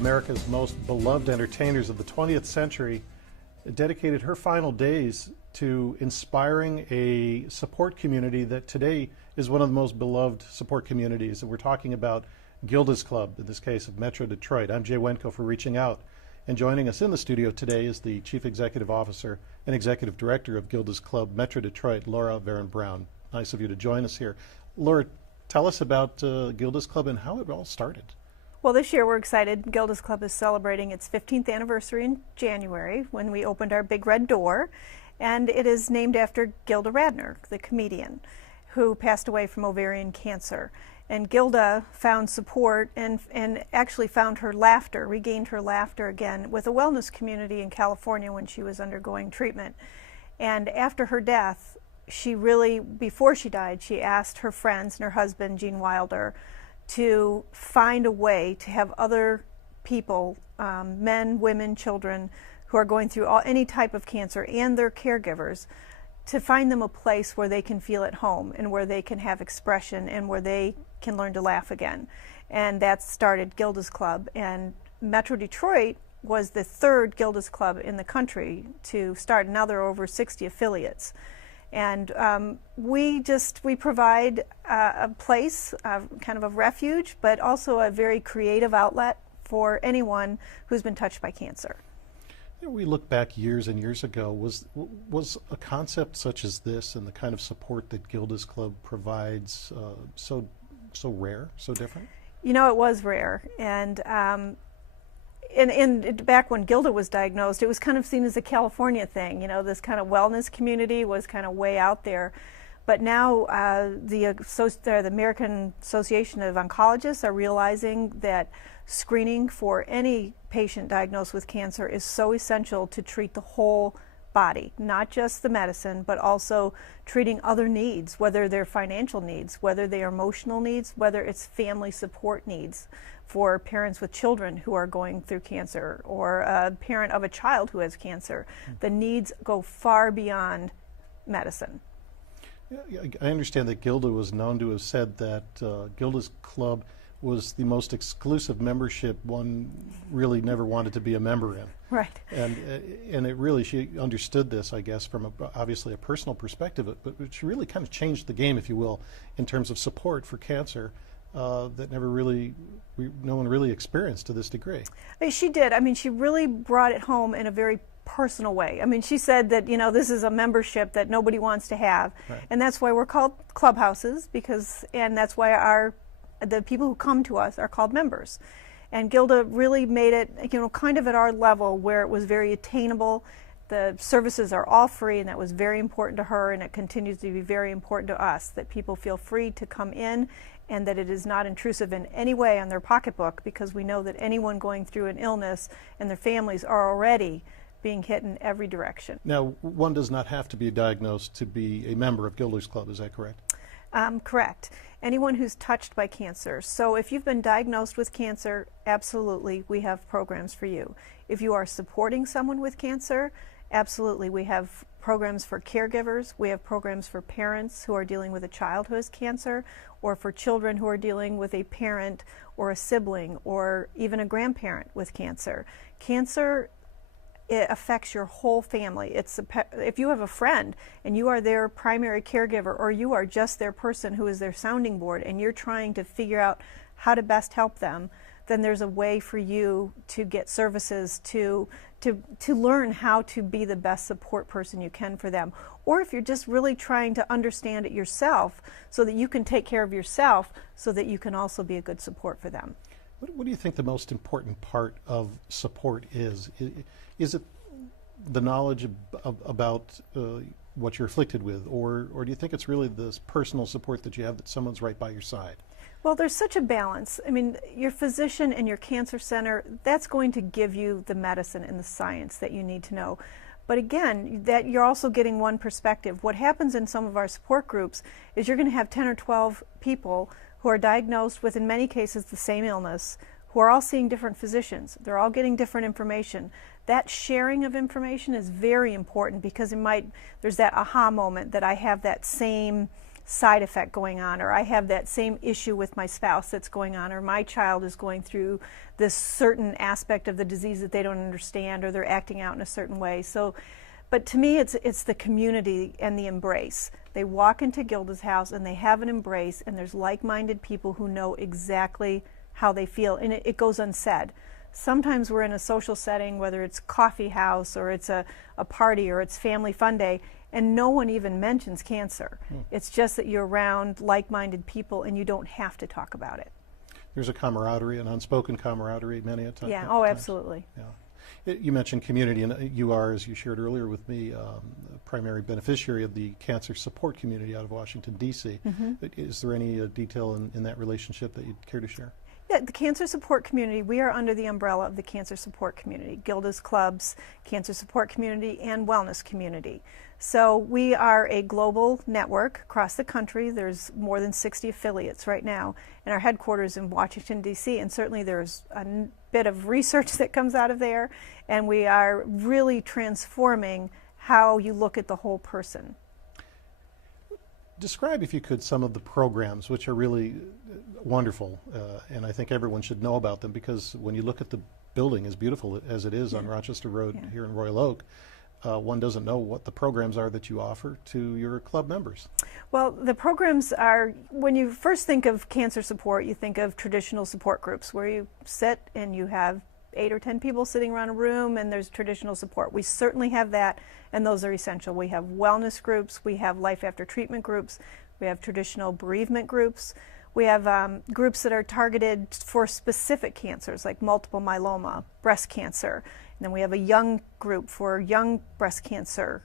America's most beloved entertainers of the 20th century, dedicated her final days to inspiring a support community that today is one of the most beloved support communities. And we're talking about Gilda's Club, in this case of Metro Detroit. I'm Jay Wiencko for reaching out. And joining us in the studio today is the Chief Executive Officer and Executive Director of Gilda's Club, Metro Detroit, Laura Varon. Nice of you to join us here. Laura, tell us about Gilda's Club and how it all started. Well, this year we're excited. Gilda's Club is celebrating its 15th anniversary in January when we opened our big red door, and it is named after Gilda Radner, the comedian, who passed away from ovarian cancer. And Gilda found support and actually found her laughter, regained her laughter again with a wellness community in California when she was undergoing treatment. And after her death, she really, before she died, she asked her friends and her husband, Gene Wilder, to find a way to have other people, men, women, children, who are going through any type of cancer and their caregivers, to find them a place where they can feel at home and where they can have expression and where they can learn to laugh again. And that started Gilda's Club. And Metro Detroit was the third Gilda's Club in the country to start. Now there are over 60 affiliates. And we provide a place, kind of a refuge, but also a very creative outlet for anyone who's been touched by cancer. You know, we look back years and years ago, was a concept such as this and the kind of support that Gilda's Club provides so rare, so different? You know, it was rare. And back when Gilda was diagnosed, it was kind of seen as a California thing. You know, this kind of wellness community was kind of way out there. But now the American Association of Oncologists are realizing that screening for any patient diagnosed with cancer is so essential to treat the whole body, not just the medicine, but also treating other needs, whether they're financial needs, whether they are emotional needs, whether it's family support needs for parents with children who are going through cancer, or a parent of a child who has cancer. The needs go far beyond medicine. Yeah, I understand that Gilda was known to have said that Gilda's Club was the most exclusive membership one really never wanted to be a member in. Right. And it really, she understood this, I guess, from obviously a personal perspective, but she really kind of changed the game, if you will, in terms of support for cancer that no one really experienced to this degree. She did. I mean, she really brought it home in a very personal way. I mean, she said that, you know, this is a membership that nobody wants to have. Right. And that's why we're called clubhouses, and that's why the people who come to us are called members. And Gilda really made it, you know, kind of at our level where it was very attainable. The services are all free, and that was very important to her, and it continues to be very important to us, that people feel free to come in and that it is not intrusive in any way on their pocketbook, because we know that anyone going through an illness and their families are already being hit in every direction. Now, one does not have to be diagnosed to be a member of Gilda's Club, is that correct? Correct. Anyone who's touched by cancer. So if you've been diagnosed with cancer, absolutely, we have programs for you. If you are supporting someone with cancer, absolutely, we have programs for caregivers. We have programs for parents who are dealing with a child who has cancer, or for children who are dealing with a parent or a sibling or even a grandparent with cancer. Cancer, it affects your whole family. If you have a friend and you are their primary caregiver, or you are just their person who is their sounding board, and you're trying to figure out how to best help them, then there's a way for you to get services to learn how to be the best support person you can for them. Or if you're just really trying to understand it yourself so that you can take care of yourself, so that you can also be a good support for them. What do you think the most important part of support is? Is it the knowledge about what you're afflicted with, or do you think it's really this personal support that you have, that someone's right by your side? Well, there's such a balance. I mean, your physician and your cancer center, that's going to give you the medicine and the science that you need to know. But again, that you're also getting one perspective. What happens in some of our support groups is you're going to have 10 or 12 people who are diagnosed with, in many cases, the same illness, who are all seeing different physicians. They're all getting different information. That sharing of information is very important, because there's that aha moment that I have that same side effect going on, or I have that same issue with my spouse that's going on, or my child is going through this certain aspect of the disease that they don't understand, or they're acting out in a certain way. So, but to me, it's the community and the embrace. They walk into Gilda's house and they have an embrace, and there's like-minded people who know exactly how they feel, and it goes unsaid. Sometimes we're in a social setting, whether it's coffee house or it's a party or it's family fun day, and no one even mentions cancer. It's just that you're around like-minded people and you don't have to talk about it. There's a camaraderie, an unspoken camaraderie many a time. Yeah, oh, absolutely. Yeah. You mentioned community, and you are, as you shared earlier with me, a primary beneficiary of the cancer support community out of Washington, D.C. Is there any detail in that relationship that you'd care to share? Yeah, the cancer support community, we are under the umbrella of the cancer support community, Gilda's clubs, cancer support community, and wellness community. So we are a global network across the country. There's more than 60 affiliates right now, and our headquarters in Washington, D.C., and certainly there's a bit of research that comes out of there, and we are really transforming how you look at the whole person. Describe, if you could, some of the programs which are really wonderful, and I think everyone should know about them, because when you look at the building, as beautiful as it is on Rochester Road here in Royal Oak, one doesn't know what the programs are that you offer to your club members. Well, the programs are, when you first think of cancer support, you think of traditional support groups where you sit and you have 8 or 10 people sitting around a room and there's traditional support. We certainly have that, and those are essential. We have wellness groups, we have life after treatment groups, we have traditional bereavement groups, we have groups that are targeted for specific cancers like multiple myeloma, breast cancer, and then we have a young group for young breast cancer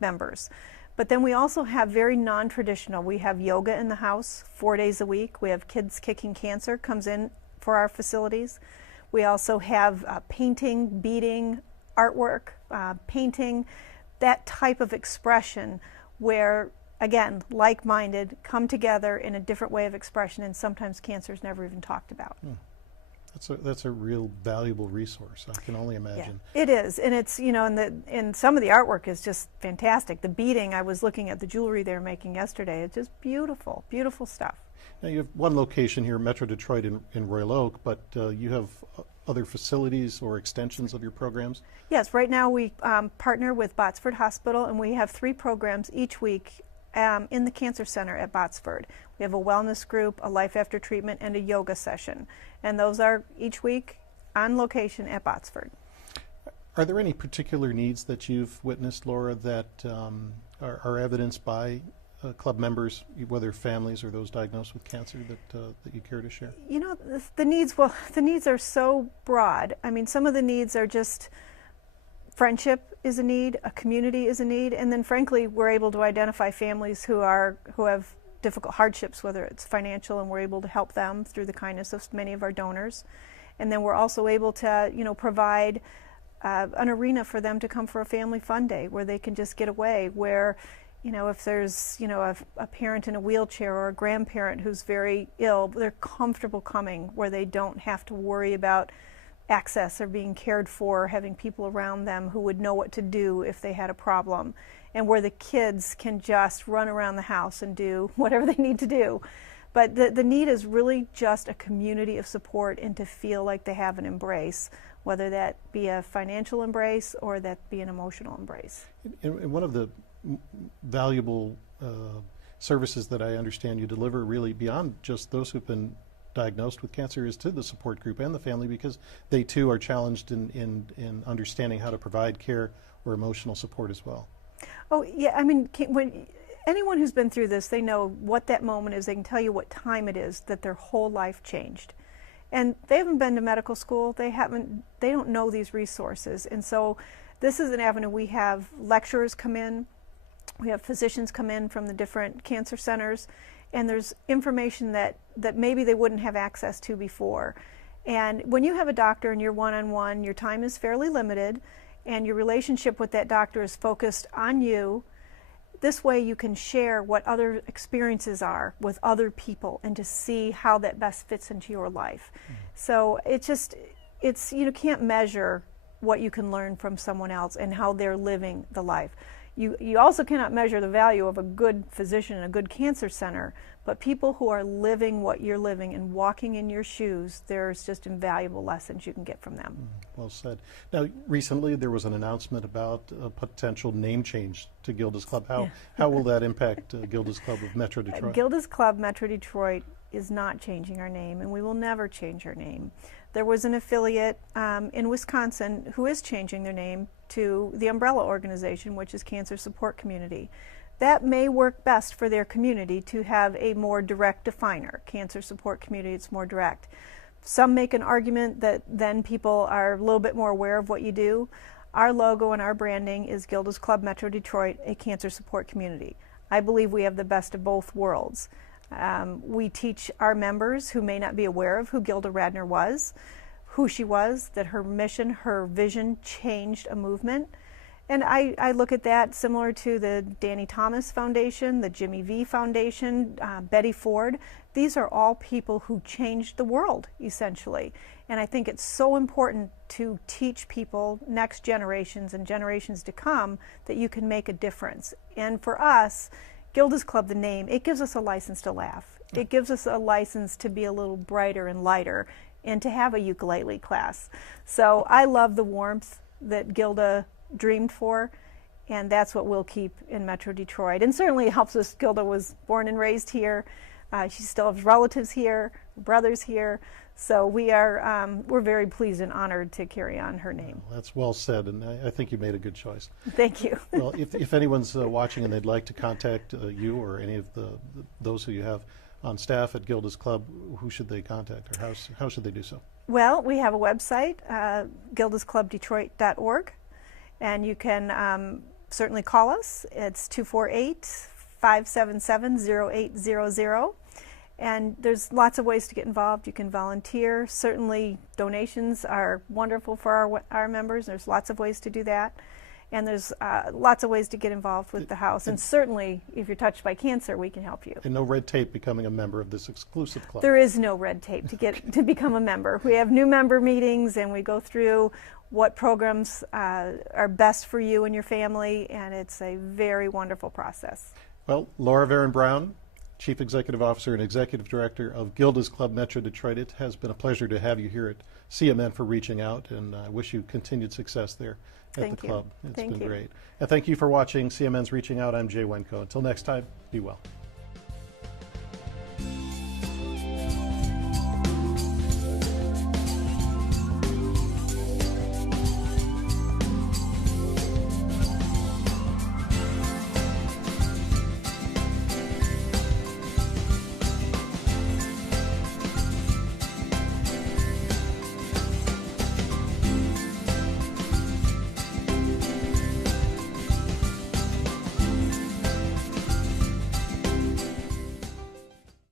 members. But then we also have very non-traditional. We have yoga in the house 4 days a week. We have Kids Kicking Cancer comes in for our facilities. We also have painting, beading, artwork, painting, that type of expression where, again, like-minded come together in a different way of expression, and sometimes cancer is never even talked about. That's a real valuable resource, I can only imagine. Yeah, it is, and it's, you know, and some of the artwork is just fantastic. The beading, I was looking at the jewelry they were making yesterday. It's just beautiful, beautiful stuff. Now, you have one location here, Metro Detroit in Royal Oak, but you have other facilities or extensions of your programs? Yes, right now we partner with Botsford Hospital, and we have 3 programs each week in the Cancer Center at Botsford. We have a wellness group, a life after treatment, and a yoga session. And those are each week on location at Botsford. Are there any particular needs that you've witnessed, Laura, that are evidenced by club members, whether families or those diagnosed with cancer, that you care to share? You know, the needs, well, the needs are so broad. I mean, some of the needs are just friendship is a need, a community is a need, and then frankly, we're able to identify families who have difficult hardships, whether it's financial, and we're able to help them through the kindness of many of our donors. And then we're also able to, you know, provide an arena for them to come for a family fun day where they can just get away, where, you know, if there's, you know, a parent in a wheelchair or a grandparent who's very ill, they're comfortable coming, where they don't have to worry about access or being cared for, having people around them who would know what to do if they had a problem, and where the kids can just run around the house and do whatever they need to do. But the need is really just a community of support, and to feel like they have an embrace, whether that be a financial embrace or that be an emotional embrace. And one of the valuable services that I understand you deliver, really beyond just those who've been diagnosed with cancer, is to the support group and the family, because they too are challenged in understanding how to provide care or emotional support as well. Oh yeah, I mean, when anyone who's been through this, they know what that moment is. They can tell you what time it is that their whole life changed. And they haven't been to medical school, they don't know these resources. And so this is an avenue. We have lecturers come in, we have physicians come in from the different cancer centers, and there's information that maybe they wouldn't have access to before. And when you have a doctor and you're one-on-one, your time is fairly limited, and your relationship with that doctor is focused on you. This way you can share what other experiences are with other people and to see how that best fits into your life. So you can't measure what you can learn from someone else and how they're living the life. You also cannot measure the value of a good physician and a good cancer center, but people who are living what you're living and walking in your shoes, there's just invaluable lessons you can get from them. Well said. Now, recently there was an announcement about a potential name change to Gilda's Club. How will that impact Gilda's Club of Metro Detroit? Gilda's Club Metro Detroit is not changing our name, and we will never change our name. There was an affiliate in Wisconsin who is changing their name to the umbrella organization, which is Cancer Support Community. That may work best for their community to have a more direct definer. Cancer Support Community, it's more direct. Some make an argument that then people are a little bit more aware of what you do. Our logo and our branding is Gilda's Club Metro Detroit, a cancer support community. I believe we have the best of both worlds. We teach our members who may not be aware of who Gilda Radner was, who she was, that her mission, her vision changed a movement. And I look at that similar to the Danny Thomas Foundation, the Jimmy V Foundation, Betty Ford. These are all people who changed the world, essentially. And I think it's so important to teach people, next generations and generations to come, that you can make a difference. And for us, Gilda's Club, the name, it gives us a license to laugh. It gives us a license to be a little brighter and lighter and to have a ukulele class. So I love the warmth that Gilda dreamed for, and that's what we'll keep in Metro Detroit. And certainly it helps us. Gilda was born and raised here. She still has relatives here, brothers here. So we're very pleased and honored to carry on her name. Well, that's well said, and I think you made a good choice. Thank you. Well, if anyone's watching and they'd like to contact you or any of those who you have on staff at Gilda's Club, who should they contact, or how should they do so? Well, we have a website, gildasclubdetroit.org, and you can certainly call us. It's 248-577-0800. And there's lots of ways to get involved. You can volunteer. Certainly donations are wonderful for our members. There's lots of ways to do that. And there's lots of ways to get involved with the house. And certainly, if you're touched by cancer, we can help you. And no red tape becoming a member of this exclusive club. There is no red tape to become a member. We have new member meetings, and we go through what programs are best for you and your family, and it's a very wonderful process. Well, Laura Varon Brown, Chief Executive Officer and Executive Director of Gilda's Club Metro Detroit. It has been a pleasure to have you here at CMN for reaching out, and I wish you continued success there at the club. It's been great. And thank you for watching CMN's Reaching Out. I'm Jay Wiencko. Until next time, be well.